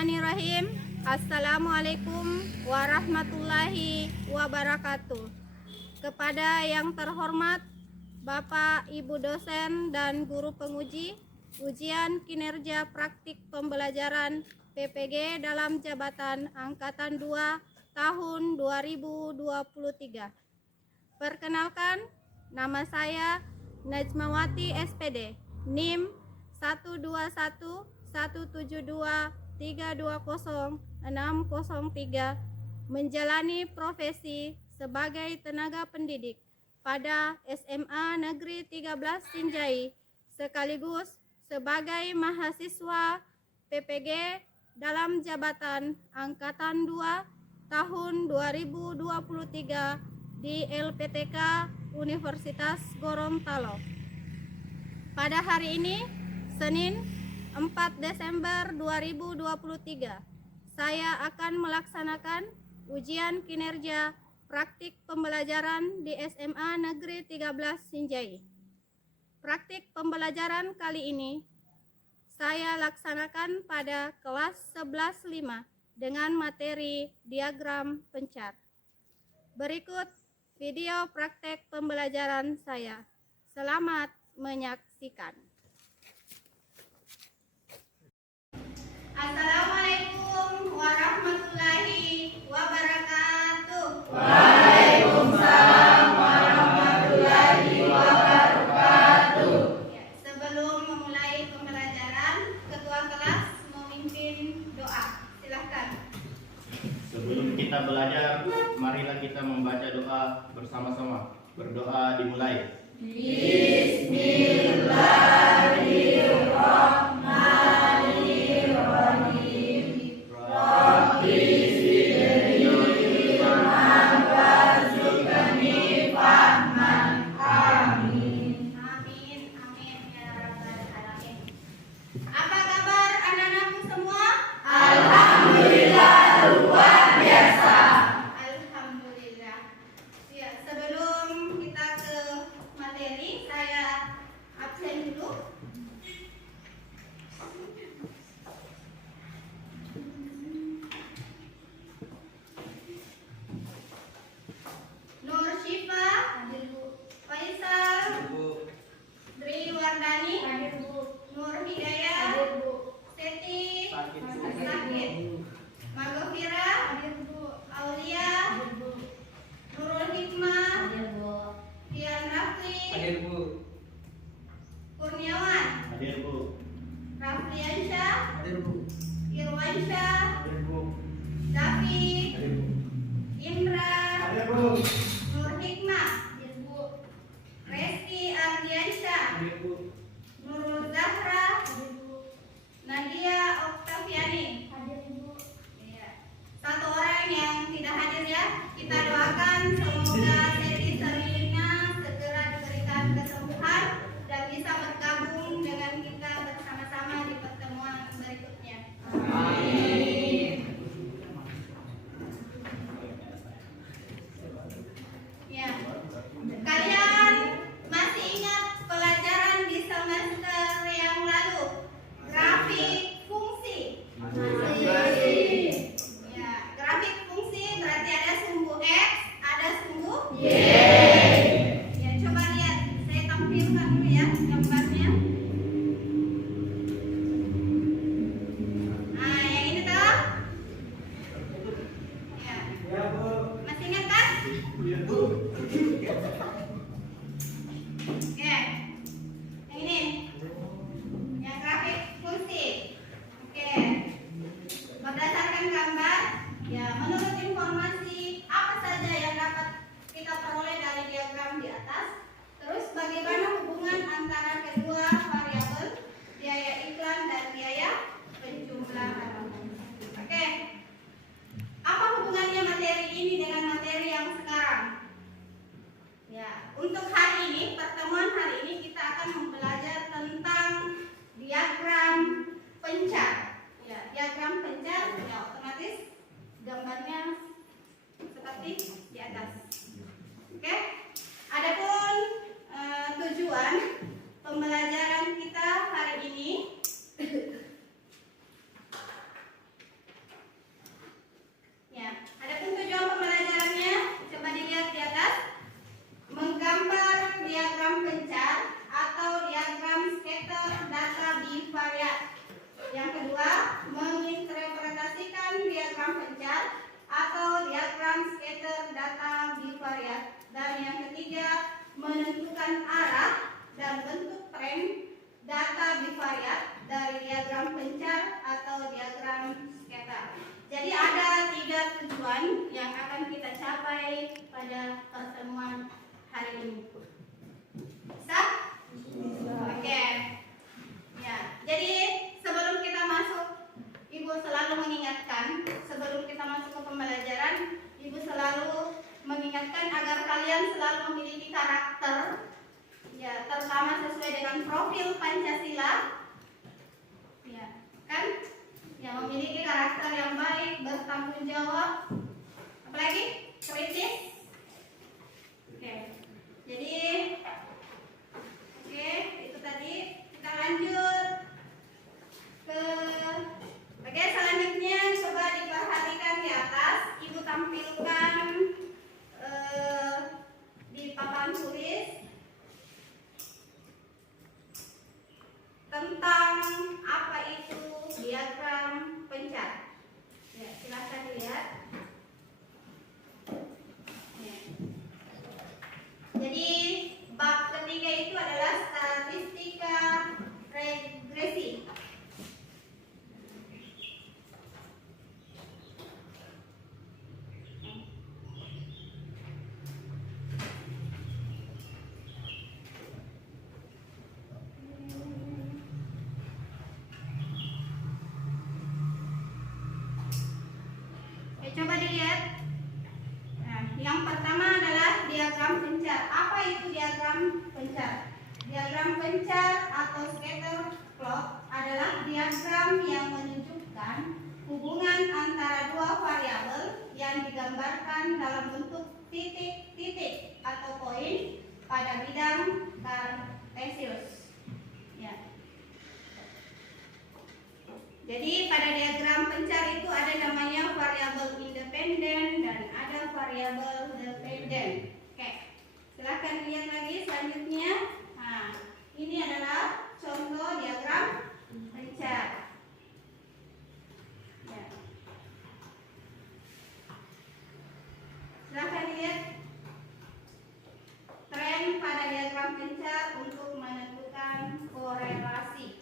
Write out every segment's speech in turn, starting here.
Bismillahirrahmanirrahim. Assalamualaikum warahmatullahi wabarakatuh. Kepada yang terhormat Bapak, Ibu dosen dan guru penguji ujian kinerja praktik pembelajaran PPG dalam jabatan Angkatan 2 tahun 2023. Perkenalkan, nama saya Najmawati SPD, NIM 1211723200603, menjalani profesi sebagai tenaga pendidik pada SMA Negeri 13 Sinjai sekaligus sebagai mahasiswa PPG dalam jabatan Angkatan 2 tahun 2023 di LPTK Universitas Gorontalo. Pada hari ini, Senin 4 Desember 2023, saya akan melaksanakan ujian kinerja praktik pembelajaran di SMA Negeri 13 Sinjai. Praktik pembelajaran kali ini saya laksanakan pada kelas 11.5 dengan materi diagram pencar. Berikut video praktek pembelajaran saya. Selamat menyaksikan. Assalamualaikum warahmatullahi wabarakatuh. Waalaikumsalam warahmatullahi wabarakatuh. Sebelum memulai pembelajaran, ketua kelas memimpin doa. Silakan. Sebelum kita belajar, marilah kita membaca doa bersama-sama. Berdoa dimulai. Bismillahirrahmanirrahim. Rabbi zidni ilman warzuqni fahman. Amin. Amin, amin ya rabbal alamin. Apa kabar anak-anakku semua? Alhamdulillah luar biasa. Alhamdulillah. Ya, sebelum kita ke materi, saya absen dulu. Nur Syifa, Faisal, Dri Wardani, Nur Hidayah, Seti, Sakit, Magofira, Aulia, Nurul Hikmah, Dian Rafli, Kurniawan, Hadir Bu. Rafliansyah, Hadir Bu. Irwansyah, Hadir Bu. Dafi, Hadir Bu. Indra, Hadir Bu. Nur Hikmah, Reski Ardiansyah, Hadir Bu. Nurul Zahra, Nadia Oktaviani. Iya. Satu orang yang tidak hadir ya. Kita doakan semoga Seti Serlina segera diberikan kesembuhan dan bisa bergabung dengan kita bersama-sama di pertemuan berikutnya. variat dari diagram pencar atau diagram scatter. Jadi ada 3 tujuan yang akan kita capai pada pertemuan hari ini. Bisa? Oke. Ya, jadi sebelum kita masuk, Ibu selalu mengingatkan, sebelum kita masuk ke pembelajaran, Ibu selalu mengingatkan agar kalian selalu memiliki karakter, ya, terutama sesuai dengan profil Pancasila, ya, kan? Yang memiliki karakter yang baik, bertanggung jawab, apalagi kritis. Oke, jadi, oke, itu tadi. Kita lanjut ke, oke, selanjutnya coba diperhatikan di atas. Ibu tampilkan di papan tulis tentang apa itu diagram pencar. Ya, silahkan dilihat. Ya. Jadi bab ketiga itu adalah statistika regresi. Coba dilihat. Nah, yang pertama adalah diagram pencar. Apa itu diagram pencar? Diagram pencar atau scatter plot adalah diagram yang menunjukkan hubungan antara dua variabel yang digambarkan dalam bentuk titik-titik atau poin pada bidang kartesius. Ya. Jadi pada diagram pencar itu ada namanya variabel independen dan ada variabel dependen. Oke, silahkan lihat lagi selanjutnya. Nah, ini adalah contoh diagram pencar. Ya. Silahkan lihat tren pada diagram pencar untuk menentukan korelasi.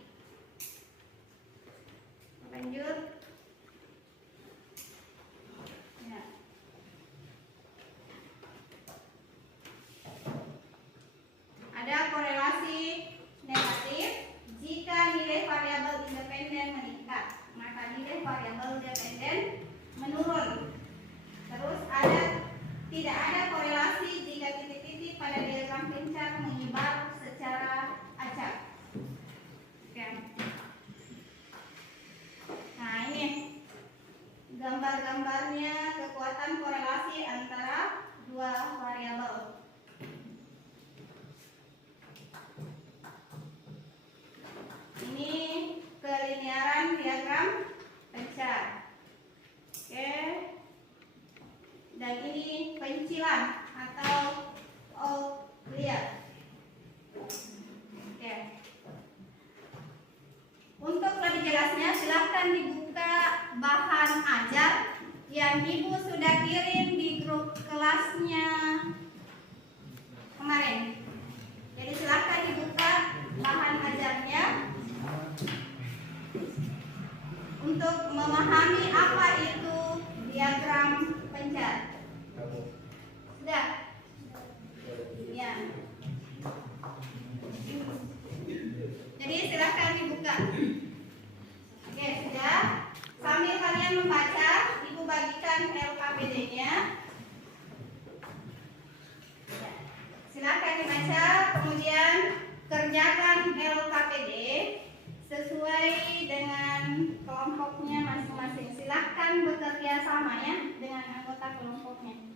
Lanjut. Ya. Ada korelasi negatif jika nilai variabel independen meningkat, maka nilai variabel dependen menurun. Terus tidak ada korelasi jika titik-titik pada diagram pencar menyebar secara acak. Oke. Nah, ini gambar-gambarnya kekuatan korelasi antara dua variabel. Ini kelinearan diagram pencar. Oke. Dan ini pencilan atau outlier. Oke. Untuk lebih jelasnya silahkan dibuka bahan ajar yang Ibu sudah kirim di grup kelasnya kemarin. Jadi silahkan dibuka bahan ajarnya untuk memahami apa itu diagram pencar. Sudah? Ya. Jadi silahkan dibuka. Oke, sudah. Sambil kalian membaca, Ibu bagikan LKPD-nya. Silahkan dibaca, kemudian kerjakan LKPD sesuai dengan kelompoknya masing-masing. Silahkan bekerja sama ya dengan anggota kelompoknya.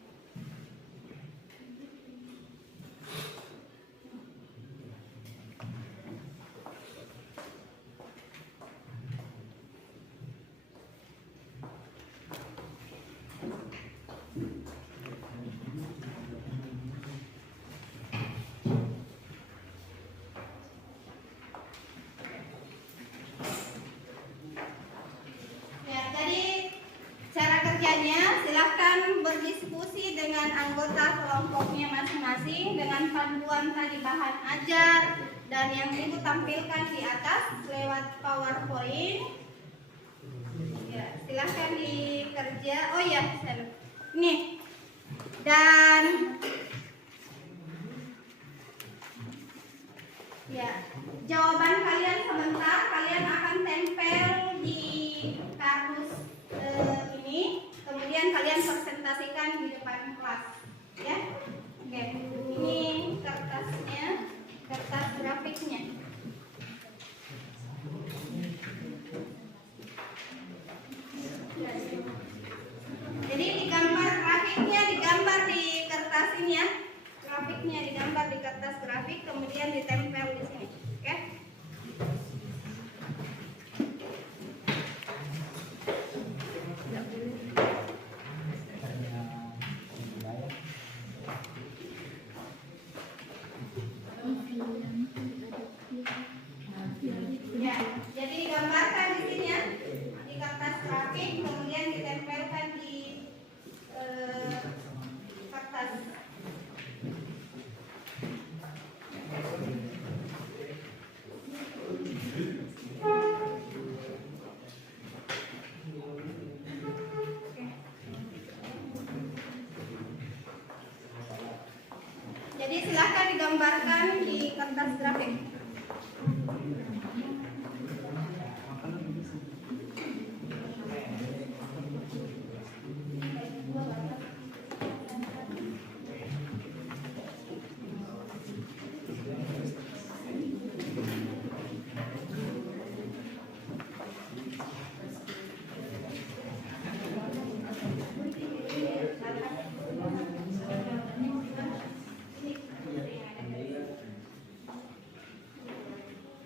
Silahkan berdiskusi dengan anggota kelompoknya masing-masing dengan panduan tadi bahan ajar dan yang ibu tampilkan di atas lewat PowerPoint. Ya, silahkan dikerja. Oh ya, nih. Dan ya, jawaban kalian sebentar kalian akan tempel di kardus ini, kemudian kalian presentasikan di depan kelas, ya. Oke, ini kertasnya, kertas grafiknya. Jadi digambar grafiknya, digambar di kertas ini ya. Grafiknya digambar di kertas grafik, kemudian ditempel di sini. Oke? Ya, jadi gambarkan di sini ya, di kertas grafik, kemudian ditempelkan di kertas. Jadi silahkan digambarkan di kertas grafik.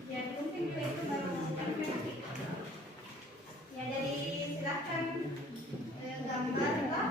Ya, mungkin itu baru ya, jadi silahkan gambar lah.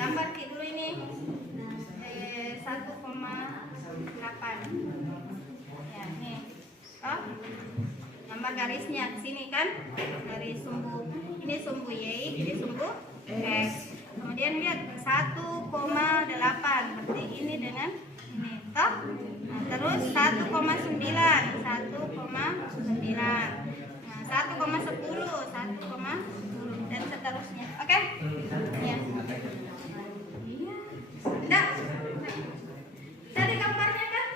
Gambar dulu ini 1,8. Ya, nih. Oh, gambar garisnya ke sini kan? Dari sumbu ini sumbu Y, ini sumbu X. Kemudian lihat 1,8 berarti ini dengan ini, toh? Nah, terus 1,9, 1,9. Nah, 1,10, 1,10 dan seterusnya. Oke? Ya. Enggak. Tadi gambarnya kan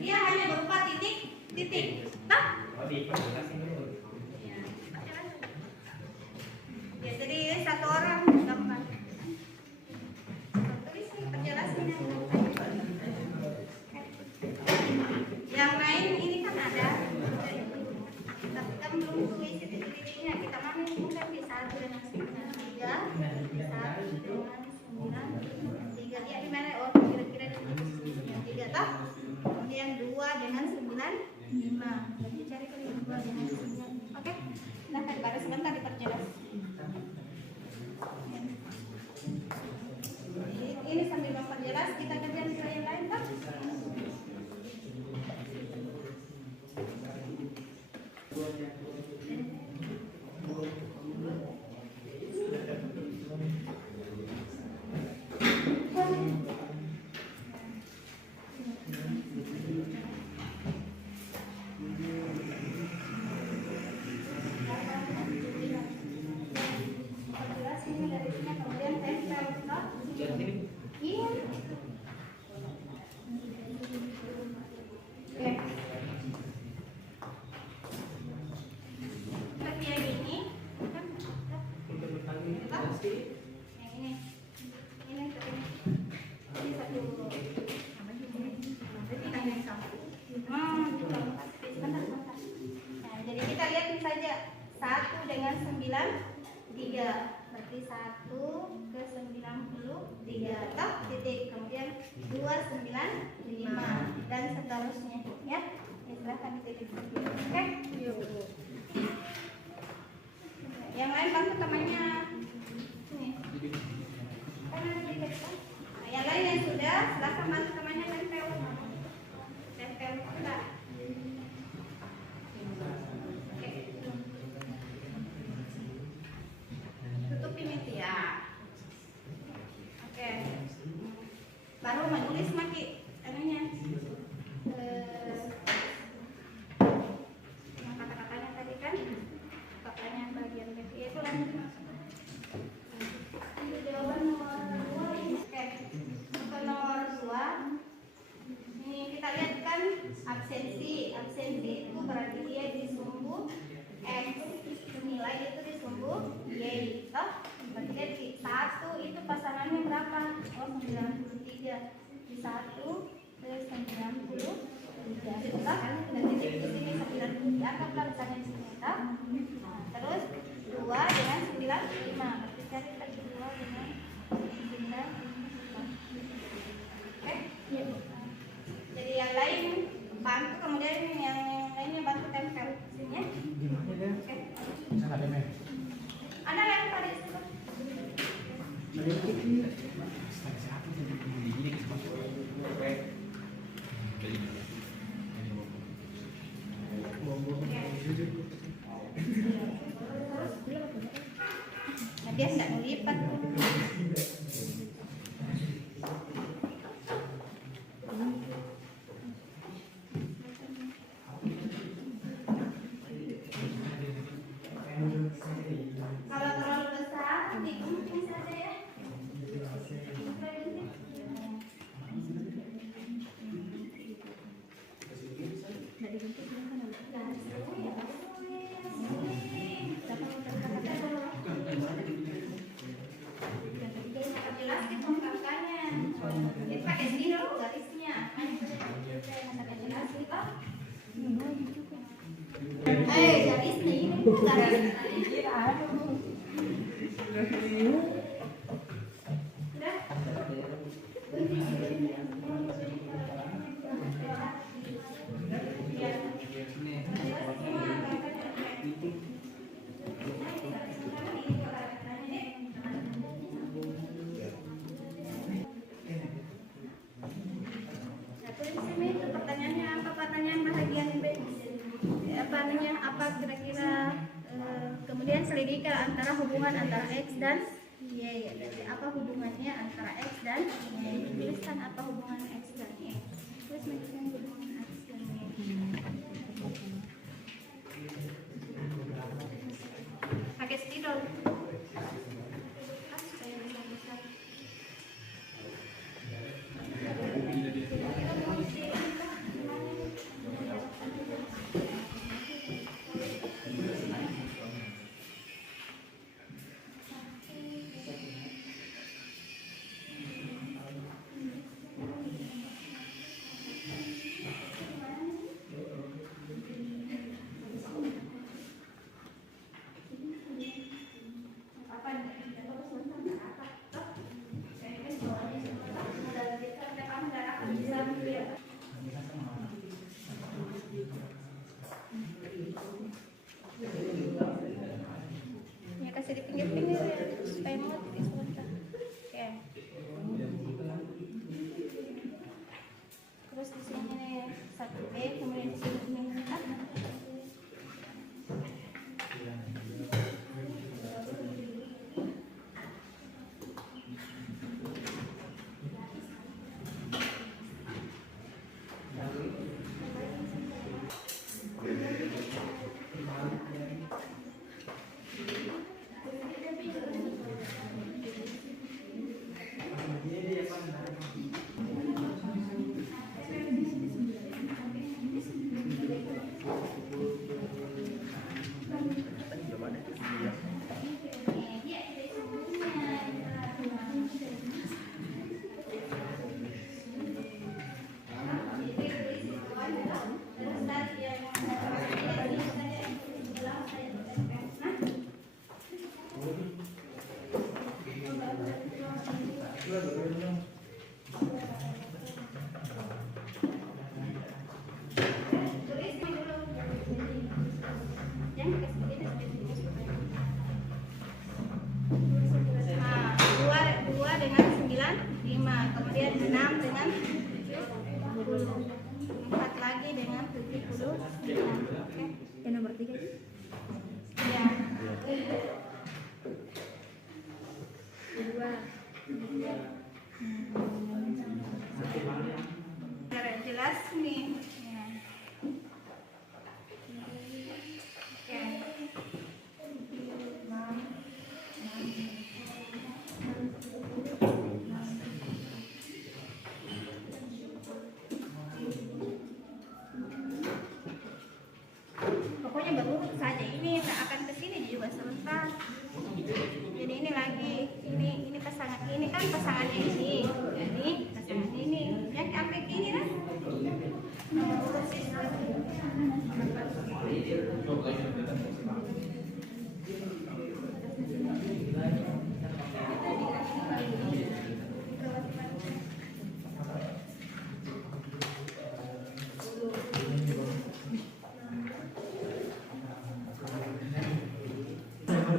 dia hanya berupa titik. Toh? Ya, jadi satu orang gambar. Tulis nih penjelasannya. Yang lain ini kan ada, tapi kan belum tulis titik-titiknya. Kita mana bukan di 1 dengan 3, 1 dengan 9, 3. Dia di mana? Oh, kira-kira di 3 toh. Kemudian 2 dengan 9, 5. ini saja 1 dengan 93, berarti 1 ke 93 toh titik, kemudian 295 dan seterusnya ya. Silahkan titik. Oke. Yang lain bantu temannya sini. Kan ada di depan. Nah, yang lain yang sudah silahkan bantu temannya tempel. Tempel enggak. Oke. Tutup ini ya. Oke. Baru menulis maki anunya. Kata-katanya tadi kan pertanyaan bagian B itu lanjut. Ini jawaban nomor 2. Oke. Untuk nomor 2 ini kita lihat kan absensi itu berarti dia disumbu X, nilai itu disumbu Y toh berarti dia di 1 itu pasangannya berapa? Oh 93 di 1 ke 93 toh dan titik di sini 90 dianggaplah misalnya di sini toh. Nah, terus 2 dengan 95 berarti cari lagi 2 dengan 95. Oke? Jadi yang lain bantu, kemudian yang lainnya bantu tempel sini ya. Oke. Ada yang tadi itu. Nah, dia tidak melipat. Kalau terlalu besar, digunting saja ya. Jelas dikongkakannya. Itu pakai sini dulu garisnya. Jelas itu. Garisnya ini garis. Apa kira-kira kemudian selidiki antara hubungan antara X dan Y. Jadi apa hubungannya antara X dan Y? Tuliskan apa hubungan X dan Y. Tulis hubungan X dan Y. Pakai spidol. Supaya bisa. Ya kasih di pinggir-pinggir ya supaya mau titik sebentar. Oke. Terus di sini 1B, kemudian di sini minta.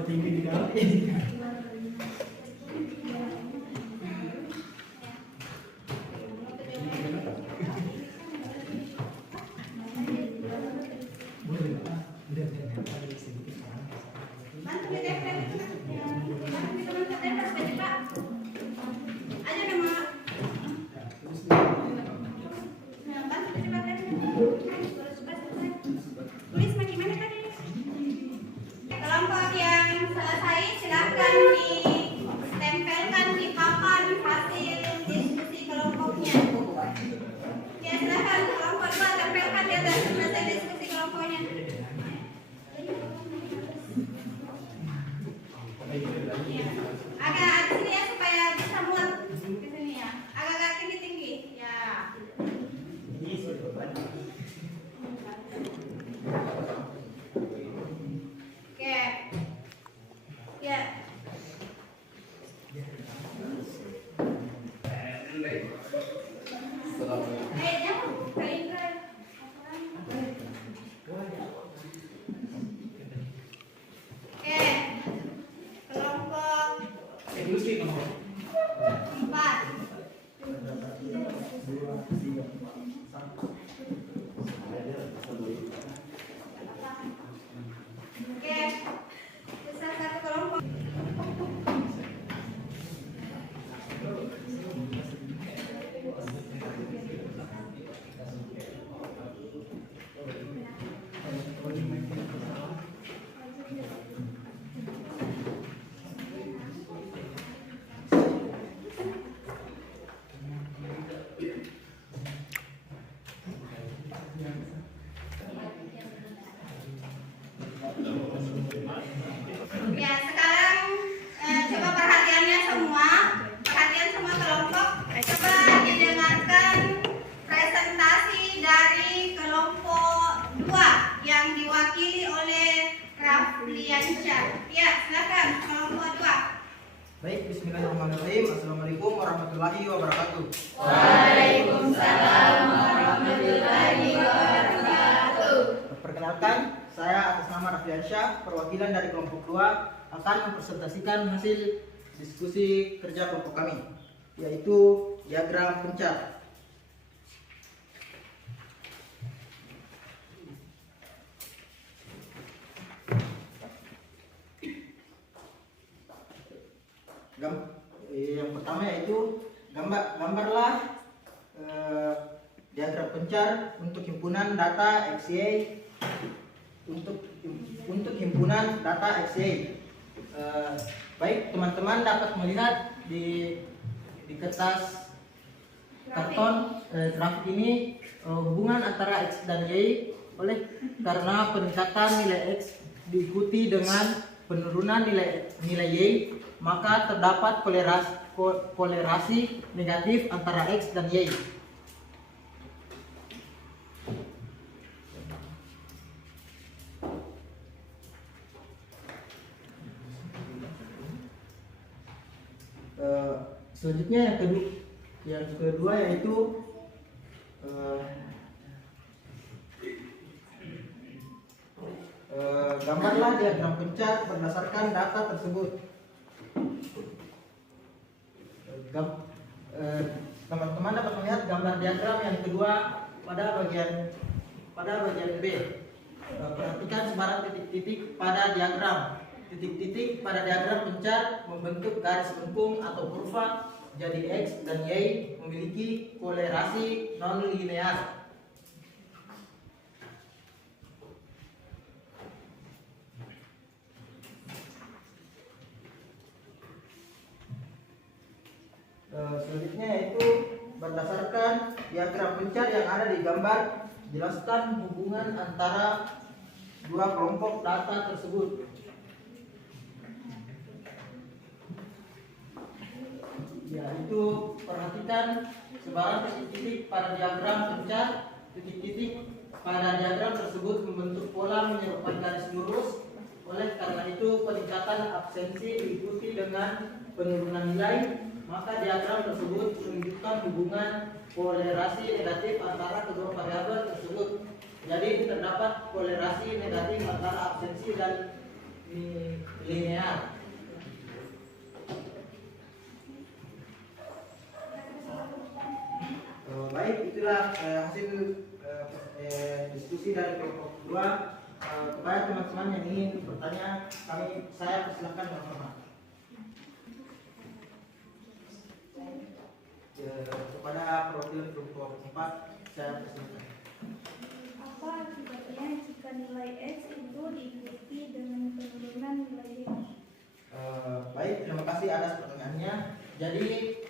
tinggi di dalam. Bantu ditempel. Bantu ditempel saja, Pak. Aja memang. Nah, bantu ditempel. Tulis bagaimana tadi? Kelompok yang selesai silahkan ditempelkan di papan hasil diskusi kelompoknya. Ya, silahkan kelompok 2 tempelkan di atas hasil diskusi kelompoknya. Ya. Agak sini ya supaya bisa muat ke sini ya. Agak tinggi-tinggi. Ya. Oke. Ya. Jangan kalian. Oke. Kelompok 4. Oke. Bisa satu kelompok. Ya, sekarang coba perhatiannya semua, perhatian semua kelompok. Coba didengarkan presentasi dari kelompok 2 yang diwakili oleh Rafliansyah. Ya, silakan kelompok 2. Baik, bismillahirrahmanirrahim. Assalamualaikum warahmatullahi wabarakatuh. Waalaikumsalam warahmatullahi wabarakatuh. Perkenalkan, saya atas nama Rafliansyah, perwakilan dari kelompok 2 akan mempresentasikan hasil diskusi kerja kelompok kami, yaitu diagram pencar. Yang pertama yaitu gambarlah diagram pencar untuk himpunan data XY untuk himpunan data XY. Baik, teman-teman dapat melihat di kertas karton grafik ini hubungan antara X dan Y karena peningkatan nilai X diikuti dengan penurunan nilai Y, maka terdapat kolerasi negatif antara X dan Y. Selanjutnya yang kedua yaitu gambarlah diagram pencar berdasarkan data tersebut. Teman-teman dapat melihat gambar diagram yang kedua pada bagian B. Perhatikan sebaran titik-titik pada diagram. Titik-titik pada diagram pencar membentuk garis lengkung atau kurva, jadi X dan Y memiliki kolerasi non-linear. Selanjutnya yaitu berdasarkan diagram pencar yang ada di gambar, jelaskan hubungan antara dua kelompok data tersebut. Yaitu perhatikan sebaran titik-titik pada diagram pencar. Titik-titik pada diagram tersebut membentuk pola menyerupai garis lurus. Oleh karena itu peningkatan absensi diikuti dengan penurunan nilai, maka diagram tersebut menunjukkan hubungan kolerasi negatif antara kedua variabel tersebut. Jadi terdapat kolerasi negatif antara absensi dan ini linear. Baik, itulah hasil diskusi dari kelompok kedua. Kepada teman-teman yang ingin bertanya, saya persilahkan dengan hormat. Kepada perwakilan kelompok 4, saya persilahkan. Apa akibatnya jika nilai X itu diikuti dengan penurunan nilai Y? Baik, terima kasih atas pertanyaannya. Jadi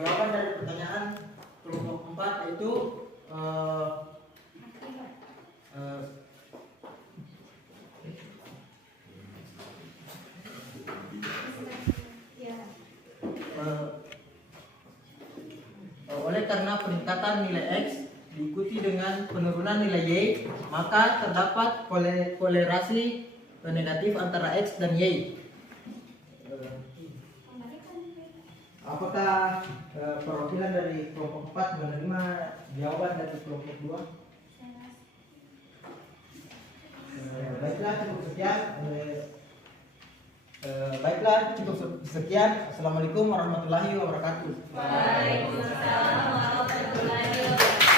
jawaban dari pertanyaan kelompok 4 yaitu oleh karena peningkatan nilai X diikuti dengan penurunan nilai Y, maka terdapat kolerasi negatif antara X dan Y. Apakah perwakilan dari kelompok 4 menerima jawaban dari kelompok 2? Baiklah, cukup sekian. Assalamualaikum warahmatullahi wabarakatuh. Waalaikumsalam warahmatullahi wabarakatuh.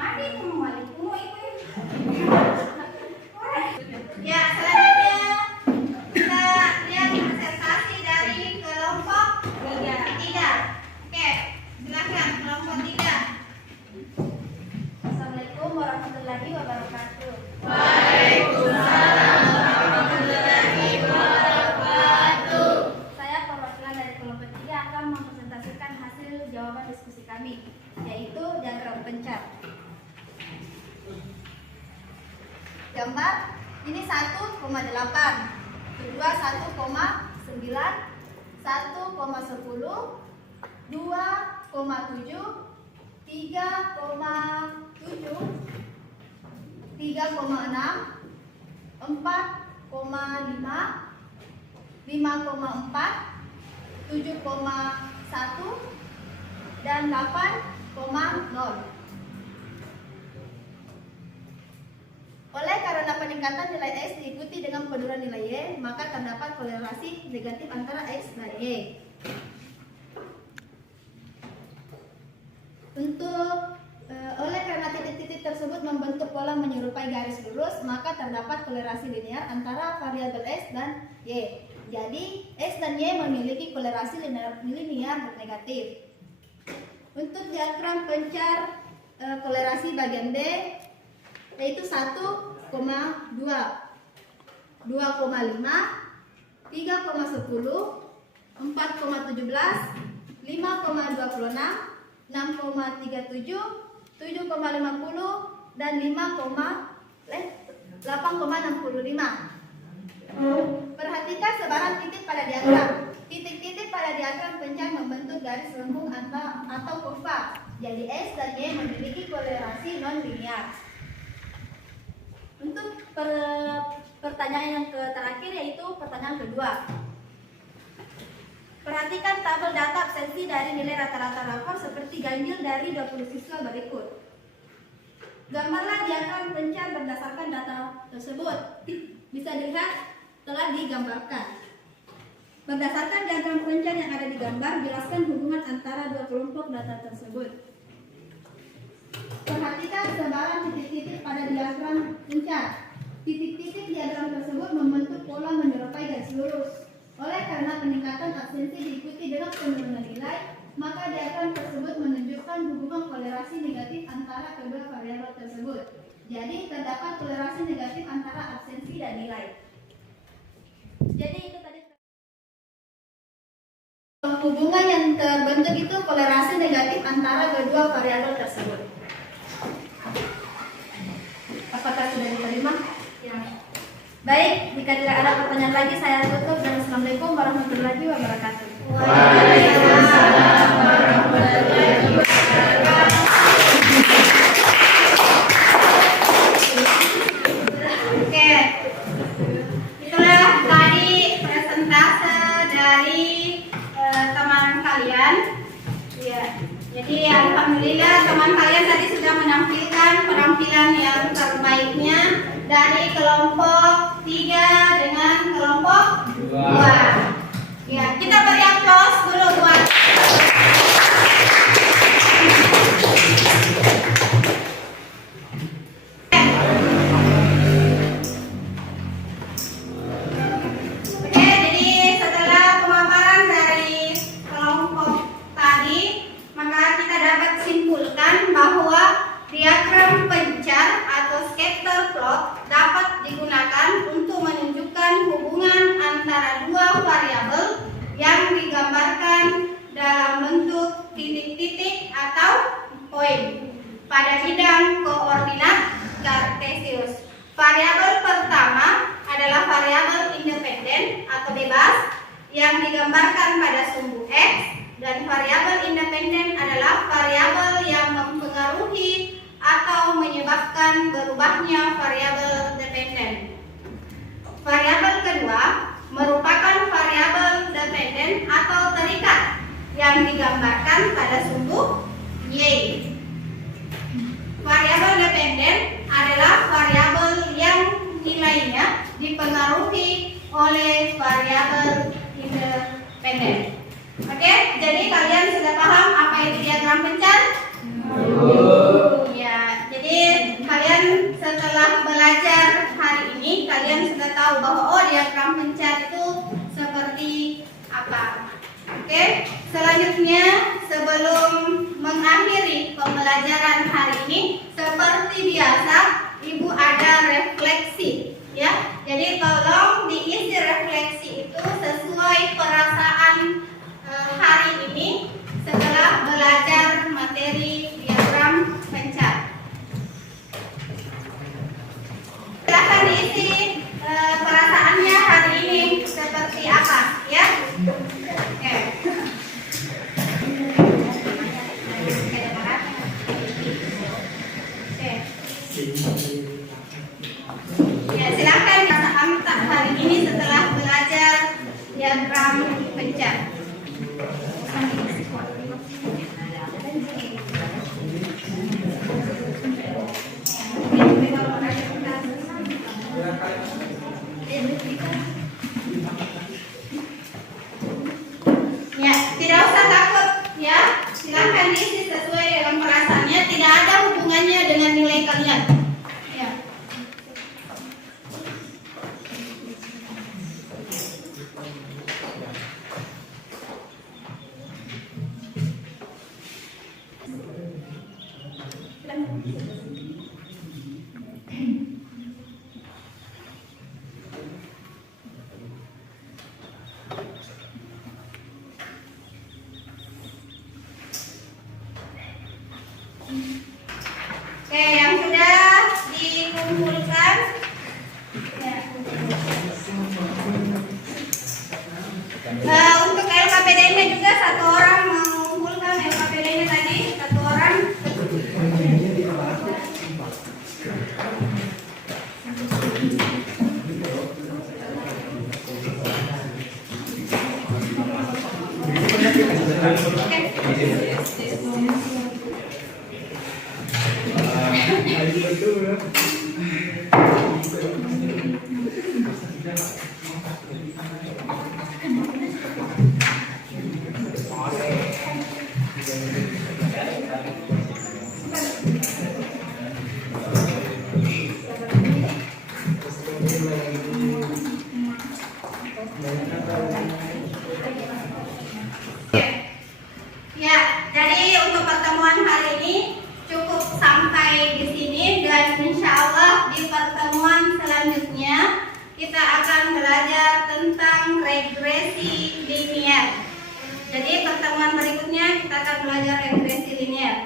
Mari kembali Ya, selanjutnya kita lihat presentasi dari kelompok 3. Oke, silakan kelompok 3. Assalamualaikum warahmatullahi wabarakatuh. Waalaikumsalam warahmatullahi wabarakatuh. Saya perwakilan dari kelompok 3 akan mempresentasikan hasil jawaban diskusi kami, yaitu diagram pencar. Gambar ini 1,8, kedua 1,9, 1,10, 2,7, 3,7, 3,6, 4,5, 5,4, 7,1, dan 8,0. Oleh karena peningkatan nilai X diikuti dengan penurunan nilai Y, maka terdapat kolerasi negatif antara X dan Y. Oleh karena titik-titik tersebut membentuk pola menyerupai garis lurus, maka terdapat kolerasi linear antara variabel X dan Y. Jadi X dan Y memiliki kolerasi linear negatif. Untuk diagram pencar kolerasi bagian B, yaitu 1,2, 2,5, 3,10, 4,17, 5,26, 6,37, 7,50, dan 8,65. Perhatikan sebaran titik pada diagram. Titik-titik pada diagram pencar membentuk garis lengkung atau kurva. Jadi X dan Y memiliki kolerasi non-linear. Untuk pertanyaan yang terakhir, yaitu pertanyaan kedua. Perhatikan tabel data absensi dari nilai rata-rata rapor seperti ganjil dari 20 siswa berikut. Gambarlah diagram pencar berdasarkan data tersebut. Bisa dilihat telah digambarkan. Berdasarkan diagram pencar yang ada di gambar, jelaskan hubungan antara dua kelompok data tersebut. Perhatikan sebaran titik-titik pada diagram pencar. Titik-titik diagram tersebut membentuk pola menyerupai garis lurus. Oleh karena peningkatan absensi diikuti dengan penurunan nilai, maka diagram tersebut menunjukkan hubungan kolerasi negatif antara kedua variabel tersebut. Jadi terdapat kolerasi negatif antara absensi dan nilai. Jadi itu tadi hubungan yang terbentuk itu kolerasi negatif antara kedua variabel tersebut. Apakah sudah diterima? Ya. Baik, jika tidak ada pertanyaan lagi, saya tutup dan Assalamualaikum warahmatullahi wabarakatuh. Waalaikumsalam warahmatullahi wabarakatuh. Oke, itulah tadi presentase dari teman kalian. Ya, jadi yang Alhamdulillah teman kalian tadi sudah menampilkan penampilan yang terbaiknya dari kelompok 3 dengan kelompok 2. Ya, kita beri aplaus dulu buat bahwa diagram pencar atau scatter plot dapat digunakan untuk menunjukkan hubungan antara dua variabel yang digambarkan dalam bentuk titik-titik atau poin pada bidang koordinat kartesius. Variabel pertama adalah variabel independen atau bebas yang digambarkan pada sumbu X, dan variabel independen adalah variabel yang mempengaruhi atau menyebabkan berubahnya variabel dependen. Variabel kedua merupakan variabel dependen atau terikat yang digambarkan pada sumbu Y. Variabel dependen adalah variabel yang nilainya dipengaruhi oleh variabel independen. Oke, jadi kalian sudah paham apa itu diagram pencar? Ya, jadi kalian setelah belajar hari ini kalian sudah tahu bahwa diagram pencar itu seperti apa. Oke, selanjutnya sebelum mengakhiri pembelajaran hari ini, seperti biasa Ibu ada refleksi, ya. Jadi tolong diisi refleksi itu sesuai perasaan hari ini setelah belajar materi diagram pencar. Silahkan diisi perasaannya hari ini seperti apa, ya? Oke. Ya, silahkan perasaan hari ini setelah belajar diagram pencar. Ya, tidak usah takut ya. Silahkan diisi sesuai dengan perasaannya, tidak ada hubungannya dengan nilai kalian. Ya. Oke, yang sudah dikumpulkan ya. Untuk LKPD-nya juga satu orang mengumpulkan LKPD-nya tadi, satu orang. Ya, jadi untuk pertemuan hari ini cukup sampai di sini, dan insya Allah di pertemuan selanjutnya kita akan belajar tentang regresi linier. Jadi pertemuan berikutnya kita akan belajar regresi linier.